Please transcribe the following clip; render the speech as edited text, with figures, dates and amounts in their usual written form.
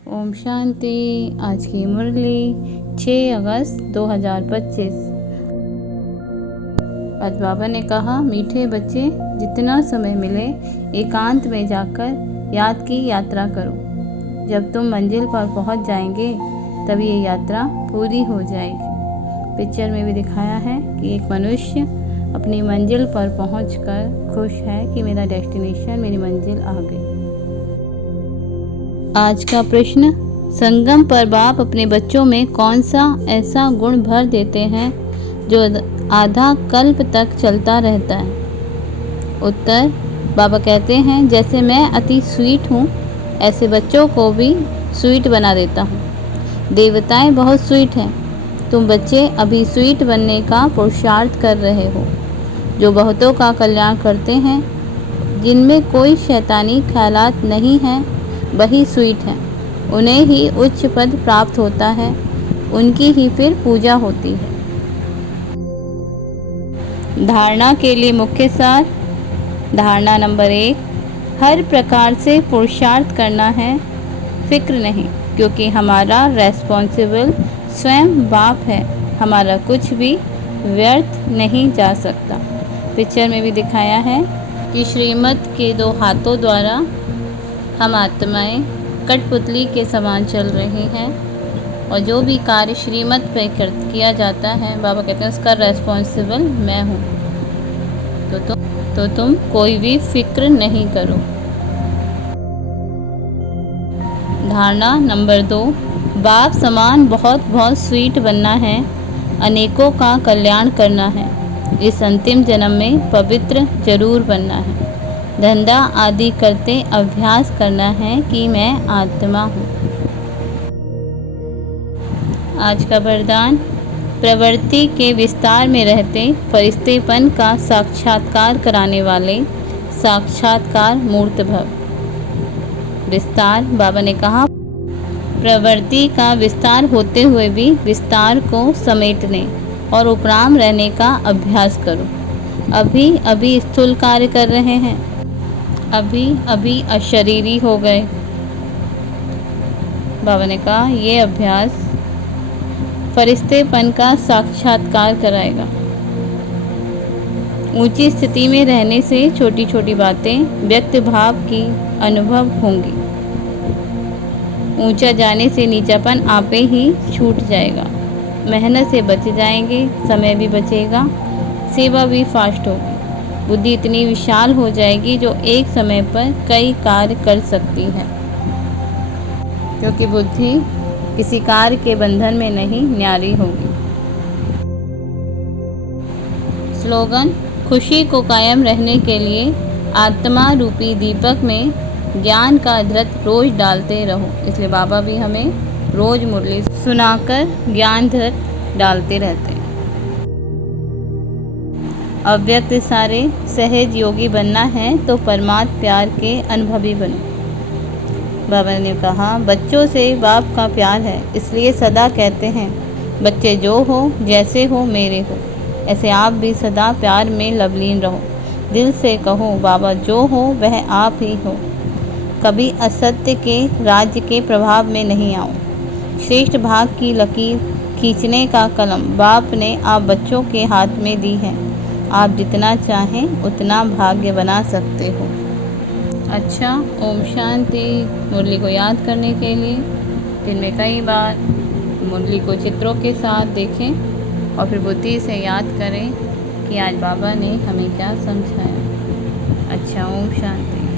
ओम शांति। आज की मुरली 6 अगस्त 2025। आज बाबा ने कहा, मीठे बच्चे, जितना समय मिले एकांत में जाकर याद की यात्रा करो। जब तुम मंजिल पर पहुंच जाएंगे तब ये यात्रा पूरी हो जाएगी। पिक्चर में भी दिखाया है कि एक मनुष्य अपनी मंजिल पर पहुंचकर खुश है कि मेरा डेस्टिनेशन, मेरी मंजिल आ गई। आज का प्रश्न, संगम पर बाप अपने बच्चों में कौन सा ऐसा गुण भर देते हैं जो आधा कल्प तक चलता रहता है? उत्तर, बाबा कहते हैं, जैसे मैं अति स्वीट हूँ ऐसे बच्चों को भी स्वीट बना देता हूँ। देवताएं बहुत स्वीट हैं, तुम बच्चे अभी स्वीट बनने का पुरुषार्थ कर रहे हो। जो बहुतों का कल्याण करते हैं, जिनमें कोई शैतानी ख्यालात नहीं हैं, वही स्वीट हैं। उन्हें ही उच्च पद प्राप्त होता है, उनकी ही फिर पूजा होती है। धारणा के लिए मुख्य सार। धारणा नंबर 1, हर प्रकार से पुरुषार्थ करना है, फिक्र नहीं, क्योंकि हमारा रेस्पॉन्सिबल स्वयं बाप है। हमारा कुछ भी व्यर्थ नहीं जा सकता। पिक्चर में भी दिखाया है कि श्रीमत के 2 हाथों द्वारा हम आत्माएं कठपुतली के समान चल रही हैं, और जो भी कार्य श्रीमत पे किया जाता है, बाबा कहते हैं उसका रेस्पॉन्सिबल मैं हूँ। तो तुम कोई भी फिक्र नहीं करो। धारणा नंबर 2, बाप समान बहुत बहुत स्वीट बनना है, अनेकों का कल्याण करना है। इस अंतिम जन्म में पवित्र जरूर बनना है। धंधा आदि करते अभ्यास करना है कि मैं आत्मा हूँ। आज का वरदान, प्रवृत्ति के विस्तार में रहते फरिश्तेपन का साक्षात्कार कराने वाले साक्षात्कार मूर्त भव। विस्तार, बाबा ने कहा, प्रवृत्ति का विस्तार होते हुए भी विस्तार को समेटने और उपराम रहने का अभ्यास करो। अभी अभी स्थूल कार्य कर रहे हैं, अभी अभी अशरीरी हो गए। बाबा ने कहा, ये अभ्यास फरिश्तेपन का साक्षात्कार कराएगा। ऊंची स्थिति में रहने से छोटी छोटी बातें व्यक्त भाव की अनुभव होंगी। ऊंचा जाने से नीचापन आपे ही छूट जाएगा। मेहनत से बच जाएंगे, समय भी बचेगा, सेवा भी फास्ट होगी। बुद्धि इतनी विशाल हो जाएगी जो एक समय पर कई कार्य कर सकती है, क्योंकि बुद्धि किसी कार्य के बंधन में नहीं न्यारी होगी। स्लोगन, खुशी को कायम रहने के लिए आत्मा रूपी दीपक में ज्ञान का ध्रत रोज डालते रहो। इसलिए बाबा भी हमें रोज मुरली सुनाकर ज्ञान ध्रत डालते रहते हैं। अव्यक्त सारे सहज योगी बनना है तो परमात्म प्यार के अनुभवी बनो। बाबा ने कहा, बच्चों से बाप का प्यार है, इसलिए सदा कहते हैं, बच्चे जो हो, जैसे हो, मेरे हो। ऐसे आप भी सदा प्यार में लवलीन रहो। दिल से कहो, बाबा जो हो वह आप ही हो। कभी असत्य के राज्य के प्रभाव में नहीं आओ। श्रेष्ठ भाग की लकीर खींचने का कलम बाप ने आप बच्चों के हाथ में दी है। आप जितना चाहें उतना भाग्य बना सकते हो। अच्छा, ओम शांति। मुरली को याद करने के लिए दिन में कई बार मुरली को चित्रों के साथ देखें और फिर बुद्धि से याद करें कि आज बाबा ने हमें क्या समझाया। अच्छा, ओम शांति।